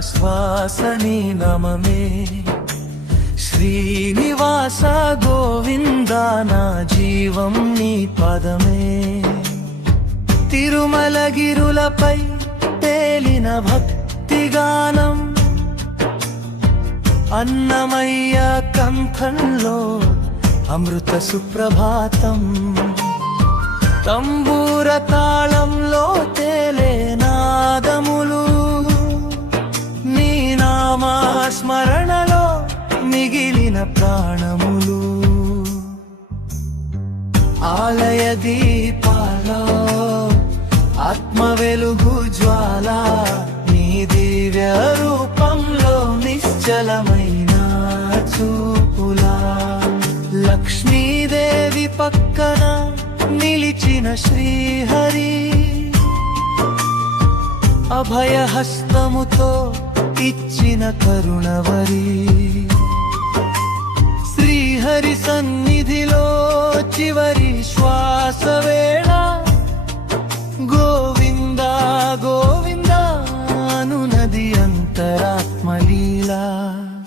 శ్వాసని నమమే. శ్రీనివాస గోవింద నా జీవం నీ పదమే. తిరుమలగిరులపై తేలిన భక్తిగానం, అన్నమయ్య కంఠంలో అమృత సుప్రభాతం. తంబూర తాళంలో తేలే నాదములు, నీ నామా స్మరణలో మిగిలిన ప్రాణములు. ఆలయ దీపాలో ఆత్మ వెలుగు జ్వాల, నీ దివ్య రూపంలో నిశ్చలమైన చూపులా. లక్ష్మీదేవి పక్కన నిలిచిన శ్రీహరి, అభయహస్తముతో ఇచ్చిన కరుణవరి. శ్రీహరి సన్నిధిలో చివరి శ్వాస వేళ